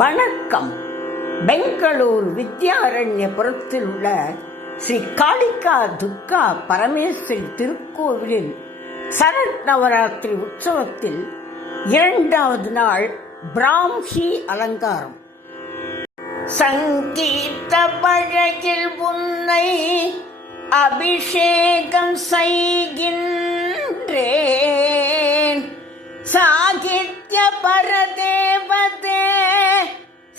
வணக்கம். பெங்களூர் வித்யாரண்யபுரத்தில் உள்ள ஸ்ரீ காளிகா துர்கா பரமேஸ்வரி திருக்கோவிலில் சரத் நவராத்திரி உற்சவத்தில் 2வது நாள் பிராம்ஹி அலங்காரம். சங்கீத பழகில் உன்னை அபிஷேகம் செய்கின்றேன், சாகித்ய பரதேவதே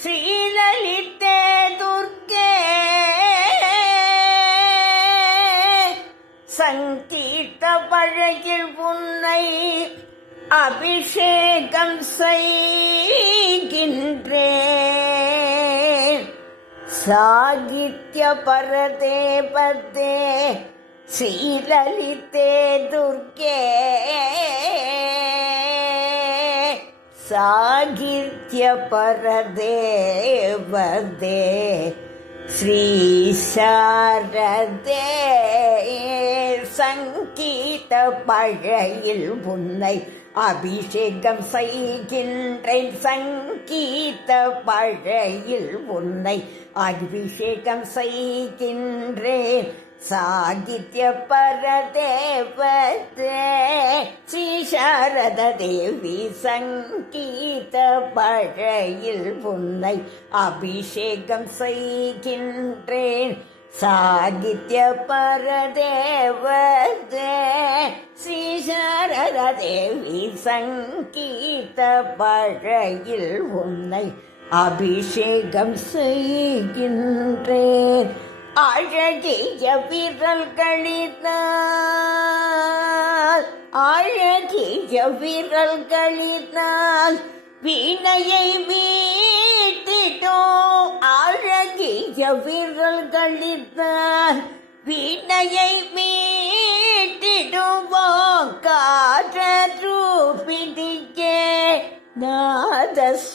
ஸ்ரீலலிதே துர்கே, சங்கீத பழகில் உன்னை அபிஷேகம் செய்கின்றேன், சாகித்ய பரதேவதே ஸ்ரீலலிதே துர்கே, சாகித்ய பரதேவதே ஸ்ரீ சாரதே, சங்கீத பழையில் உன்னை அபிஷேகம் செய்கின்றேன், சங்கீத பழையில் உன்னை அபிஷேகம் செய்கின்றேன், சாகித்ய பரதேவதே ஸ்ரீ சாரத தேவி, சங்கீத பழையில் உன்னை அபிஷேகம் செய்கின்றேன், சாகித்ய பரதேவதே ஸ்ரீ சாரத தேவி, சங்கீத பழையில் உன்னை அபிஷேகம் செய்கின்றேன், அழகிய விரல்களினால், அழகிய விரல்களினால் வீணையை மீட்டிடும், அழகிய விரல்களினால் வீணையை மீட்டிடுவோம், காரூபிணியே நாதஸ்வரூபிணியே,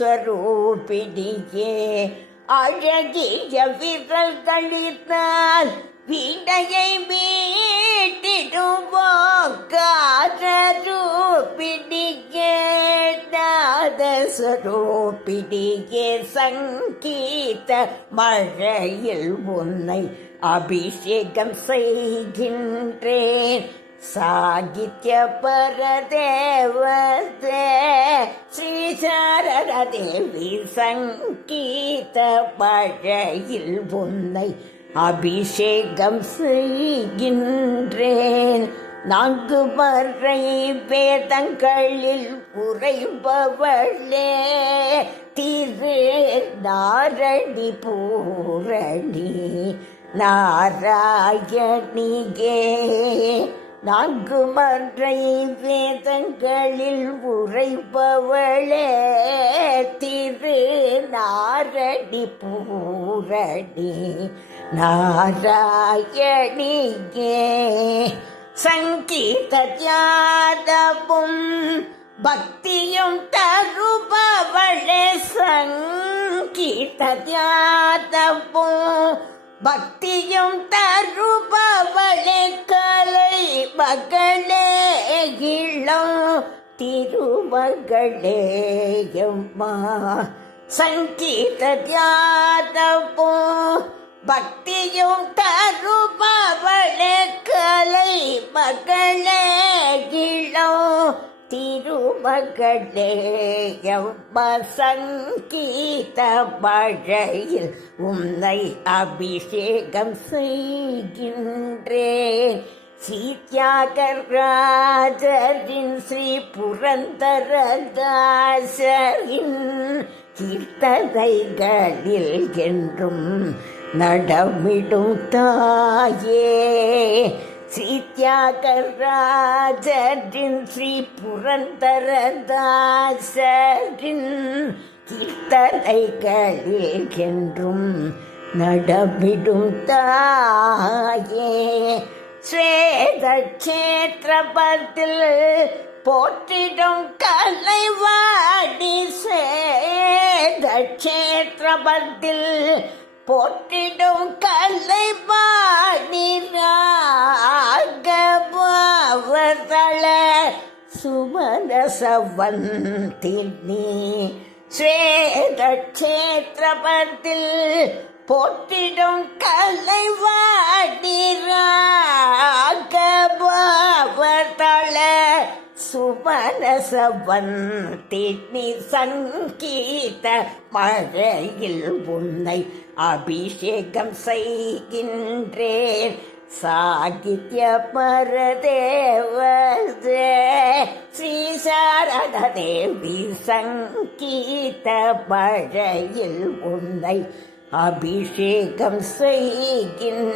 அழகிய விரல்களினால் வீணையை மீட்டிடுவோம், காரூபிணியே நாதஸ்வரூபிணியே, சங்கீத மழையில் உன்னை அபிஷேகம் செய்கின்றேன், சாகித்ய பரதேவதே ஸ்ரீ சாரத தேவி, சங்கீத பழையில் உன்னை அபிஷேகம் செய்கின்றேன், 4 மறை வேதங்களில் உரைபவளே திரு நாரணி பூரணி நாராயணியே, 4 மறை வேதங்களில் உரைபவளே திரு நாரணி பூரணி நாராயணியே, சங்கீத ஞானமும் பக்தியும் தருபவளே, சங்கீத ஞானமும் பக்தியும் தருபவளே, கலை மகளே இளம் திருமகளே அம்மா, சங்கீத ஞானமும் பக்தியும் தருபவளே, கலை மகளே இளம் திருமகளே அம்மா, சங்கீத மழையில் உன்னை அபிஷேகம் செய்கின்றேன், சீத்யாகராஜரின் ஸ்ரீ புரந்தரதாசரின் கீர்த்தனைகளில் என்றும் நடமிடும் தாயே, சீத்யாகராஜரின் ஸ்ரீ புரந்தரதாசரின் கீர்த்தனைகளில் என்றும் நடமிடும் தாயே, ஸ்வேத க்ஷேத்திரபத்தில் போற்றிடும் கலைவாணி, ஸ்வேத க்ஷேத்திரபத்தில் போற்றிடும் கலைவாணி, ராகபாவதள சுமனசவந்தினி ஸ்வேத கஷேத்திரபத்தில் போற்றிடும் கலைவாடி ராகபாவதள சுமரசவந்தினி சங்கீத மழையில் உன்னை அபிஷேகம் செய்கின்றேன். சாகித்ய பரதேவதே ஸ்ரீ சாரத தேவி சங்கீத மழையில் உன்னை அபிஷேகம் செய்கின்றேன்.